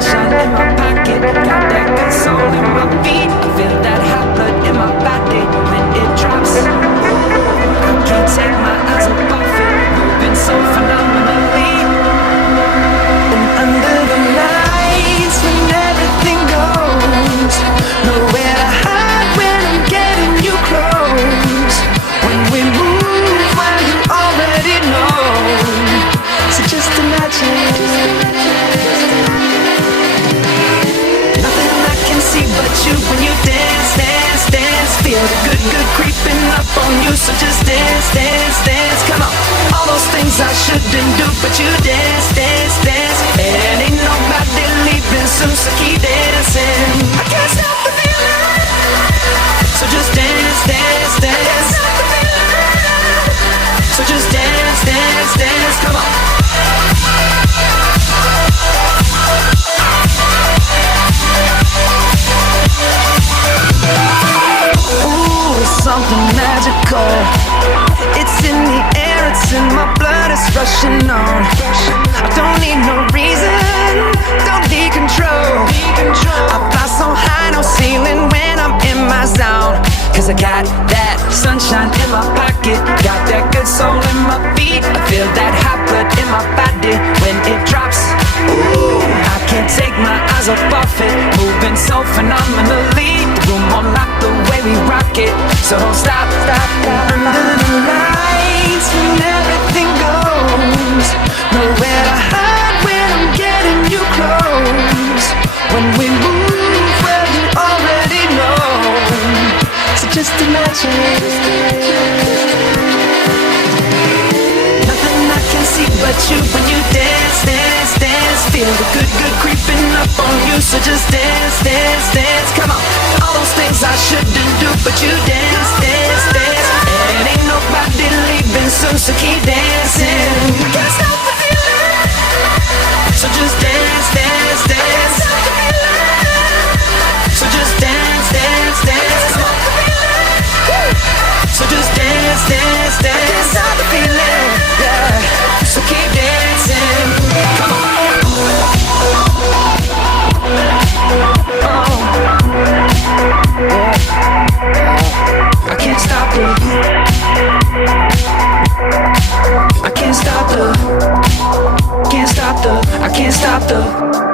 sunshine in my pocket, got that good soul in my feet. I feel that hot blood in my body when it drops. I can't take my eyes off it, moving so phenomenally. And under the lights, when everything goes, nowhere to hide when I'm getting you close. When we move, well, you already know. So just imagine. Nothing I can see but you when you dance, dance, dance. Feel the good, good creeping up on you. So just dance, dance, dance. Come on. All those things I shouldn't do, but you dance, dance, dance. And ain't nobody leaving soon, so keep dancing. I can't stop the feeling. So just dance, dance, dance. So just dance, dance, dance. Come on. Ooh, it's something magical. It's in the air, it's in my blood, it's rushing on. I don't need no reason, don't need control. I fly so high, no ceiling when I'm in my zone. Cause I got that sunshine in my pocket, got that good soul in my feet. I feel that hot blood in my body when it drops. Ooh, I can't take my eyes off it, moving so phenomenally. The room on lock, the way we rock it, so don't stop, stop, stop. Under the lights, when everything goes, nowhere to hide when I'm getting you close. When we move, well, you already know. So just imagine. Nothing I can see but you when you dance, dance, dance. Feel the good, good creeping up on you. So just dance, dance, dance. Come on. All those things I shouldn't do, but you dance, dance, dance. And ain't nobody leaving soon, so keep dancing. I can't stop the feeling. So just dance, dance, dance. So just dance, dance, dance. Come on. So just dance, dance, dance. I can't stop the feeling, yeah. So keep dancing. Come on. Oh. Yeah. I can't stop it. I can't stop the. I can't stop the.